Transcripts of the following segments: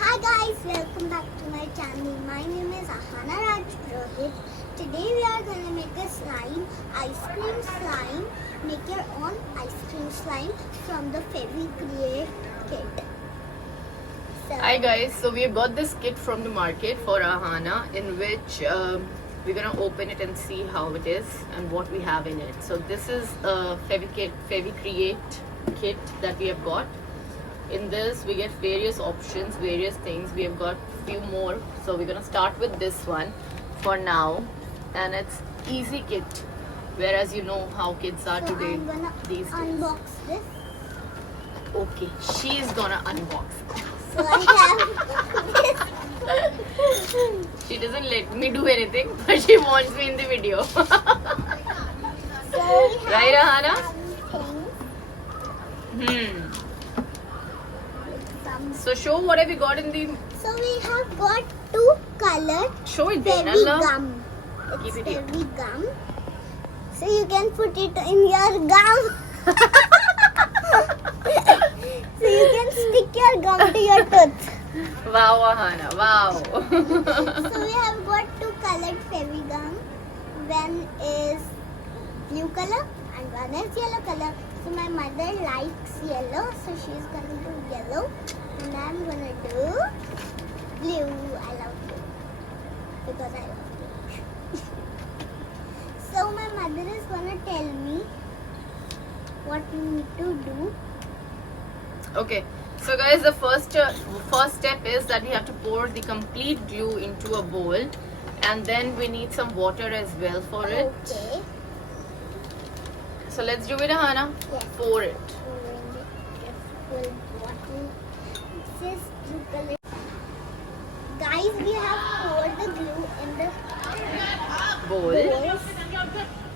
Hi guys, welcome back to my channel. My name is Ahana Raj Rohit. Today we are going to make a slime, ice cream slime. Make your own ice cream slime from the FeviCreate kit. Hi guys, so we have got this kit from the market for Ahana, in which we're gonna open it and see how it is and what we have in it. So this is a FeviCreate kit that we have got. In this we get various options, various things. We have got few more, so we're gonna start with this one for now, and it's easy kit. Whereas you know how kids are today. I'm gonna these days. unbox this. Okay, she is gonna unbox. So I have this. She doesn't let me do anything, but she wants me in the video. So we have Right, Ahana? things. So show what have you got in the... So we have got two colored Show it then, Fevi Allah. gum. Keep It's it here. Fevi gum. So you can put it in your gum. So you can stick your gum to your tooth. Wow, Ahana, wow. So we have got two colored Fevi gum. One is blue color and one is yellow color. So my mother likes yellow, so she's gonna do yellow. And I'm gonna do blue. I love blue because I love blue. So my mother is gonna tell me what we need to do. Okay, so guys, the first step is that we have to pour the complete glue into a bowl, and then we need some water as well for it. Okay. So let's do it, Ahana. Yes. Pour it. Full bottle. This is blue color. Guys, we have poured the glue in the Bowl. bowl.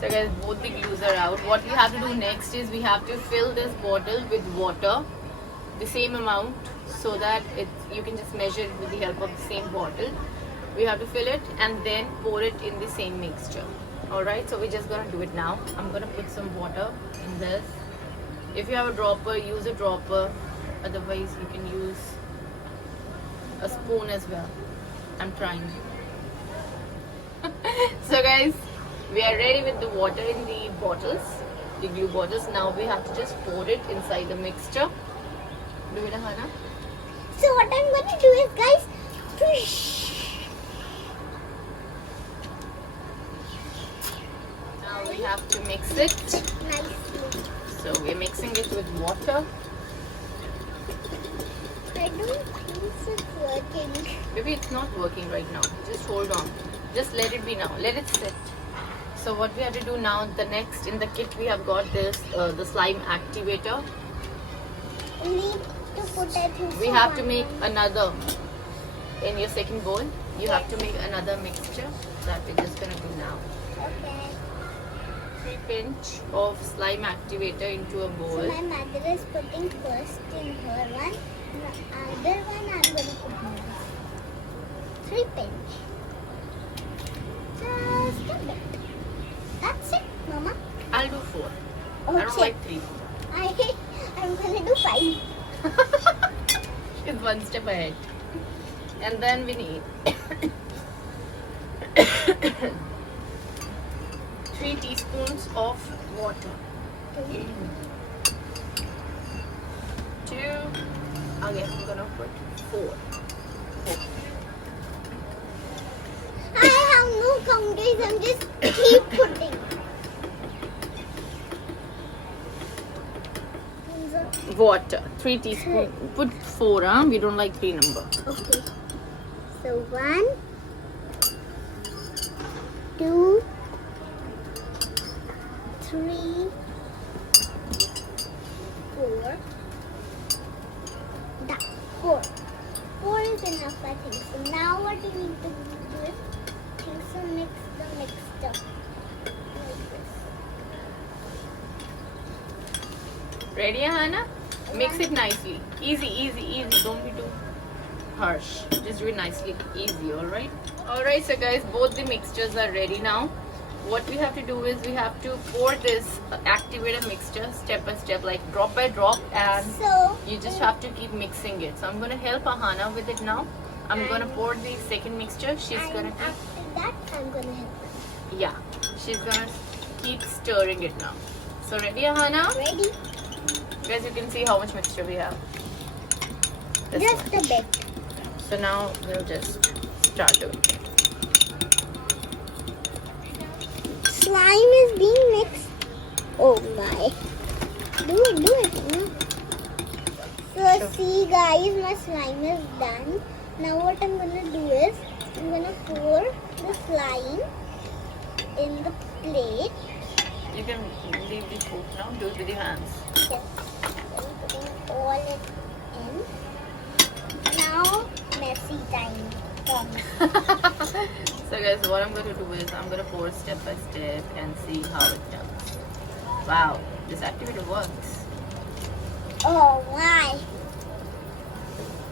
So guys, both the glues are out. What we have to do next is we have to fill this bottle with water, the same amount, so that you can just measure it with the help of the same bottle. We have to fill it and then pour it in the same mixture. Alright, so we're just gonna do it now. I'm gonna put some water in this. If you have a dropper, use a dropper. Otherwise, you can use a spoon as well. I'm trying. So guys, we are ready with the water in the bottles, the glue bottles. Now we have to just pour it inside the mixture. Do it, Ahana. So what I'm going to do is, guys, push. Now we have to mix it. Nicely. So we're mixing it with water. I don't think it's working. Maybe it's not working right now. Just hold on. Just let it be now. Let it sit. So what we have to do now, the next in the kit we have got this, the slime activator. We need to put it in. We have to make another in your second bowl. You have to make another mixture that we're just gonna do now. Okay. 3 pinch of slime activator into a bowl. So my mother is putting first in her one. The other one I'm going to put here. 3 pinch. Just a bit. That's it, Mama. I'll do 4. I don't Okay. like 3. I'm going to do 5. It's one step ahead. And then we need 3 teaspoons of water. 2. Again, I'm gonna put 4. I have no counters. I'm just keep putting. Water. 3 teaspoons. Put 4, huh? We don't like 3 number. Okay. So 1, 2, 3, 4. That 4. 4 is enough, I think. So now what we need to do is mix the mixture like this. Ready, Ahana? Mix it nicely. Easy, easy, easy. Don't be too harsh. Just do it nicely. Easy, alright? Alright, so guys, both the mixtures are ready now. what we have to do is we have to pour this activator mixture step by step, like drop by drop, and So you just have to keep mixing it. So I'm gonna help Ahana with it now. I'm gonna pour the second mixture. She's and gonna after that, I'm gonna help her. yeah, she's gonna keep stirring it now. So ready, Ahana? Ready? Guys, you can see how much mixture we have. This Just much. a bit. So now we'll just start doing it. Slime is being mixed. Oh my. Do it. No. So see guys, my slime is done. Now what I'm gonna do is, I'm gonna pour the slime in the plate. You can leave the spoon now. Do it with your hands. Yes. I'm putting all it in. Now, messy time. So guys, what I'm going to do is I'm going to pour step by step and see how it does. Wow, this activator works. Oh my.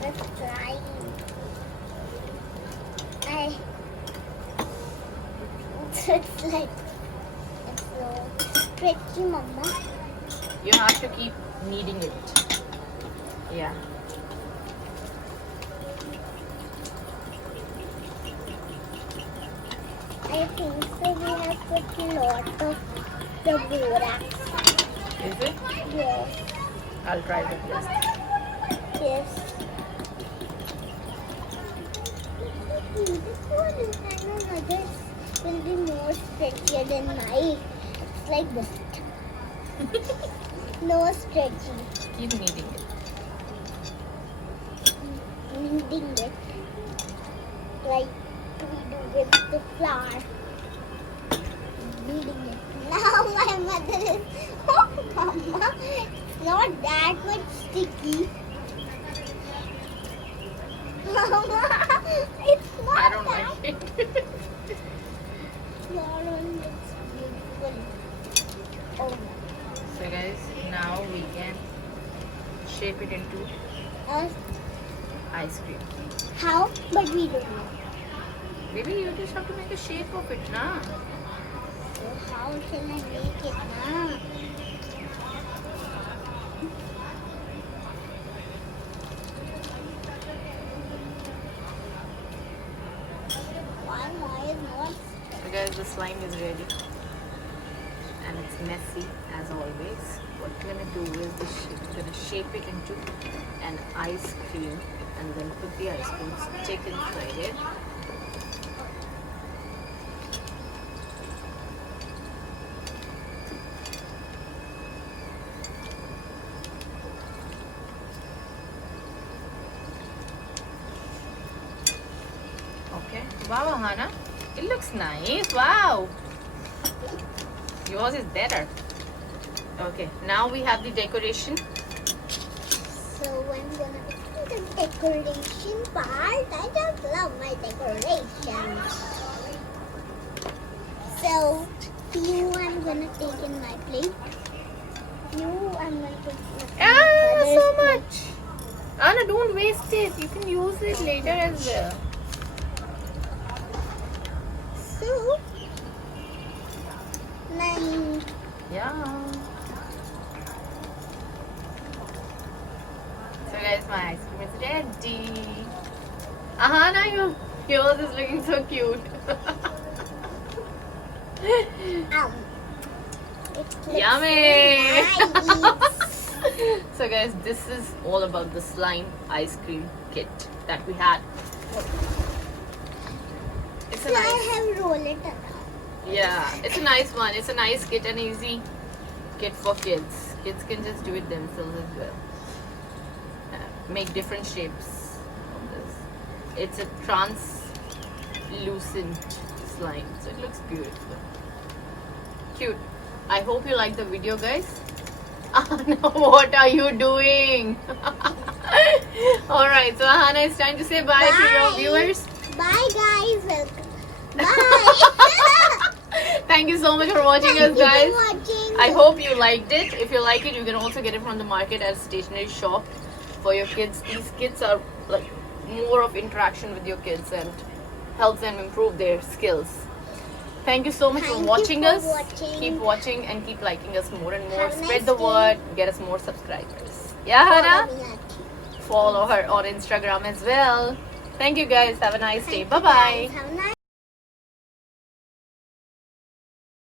The slime. It's like, it's so stretchy, mama. You have to keep kneading it. Yeah. I think so. We have put a lot of the borax. Is it? Yes. I'll try it first. Yes. This one is kind of others will be more stretchier than mine. It's like this. No stretchy. Keep kneading it. Kneading it. Like we do with the flour. Kneading it. Now my mother is, oh mama, it's not that much sticky. Mama, it's not I don't that. like it. Flour looks beautiful. Oh, So guys, now we can shape it into uh, ice cream. how? But we don't know. Maybe you just have to make a shape of it, nah? So how can I make it now? Why is not? So guys, the slime is ready. And it's messy as always. What we're gonna do is we're gonna shape it into an ice cream and then put the ice cream stick inside it. Okay. Wow, Hannah. It looks nice. Wow. Yours is better. Okay. Now we have the decoration. So I'm gonna do the decoration part. I just love my decorations. So few I'm gonna take in my plate. Few I'm gonna take in my Ah, other's so plate. much. Anna, don't waste it. You can use it later as well. So nine. Yeah. So guys, my ice cream is ready. Ahana, yours is looking so cute. It looks Yummy. nice. So guys, this is all about the slime ice cream kit that we had. It's a So nice, I have rolled it around. yeah, it's a nice one. It's a nice kit, an easy kit for kids. Kids can just do it themselves as well. Make different shapes of this. It's a translucent slime, so it looks beautiful. Cute. I hope you like the video, guys. Ahana, what are you doing? Alright, so Ahana, it's time to say bye to your Bye. viewers. Bye guys. Welcome. Bye. Thank you so much for watching Thank us, you guys. for watching. I hope you liked it. If you like it, you can also get it from the market at a stationery shop for your kids. These kits are like more of interaction with your kids and helps them improve their skills. Thank you so much for Thank you watching for us. watching. Keep watching and keep liking us more and more. Have a Spread nice the day. word. Get us more subscribers. Yeah, Hannah? Follow her on Instagram as well. Thank you guys. Have a nice day. Bye bye. Have a nice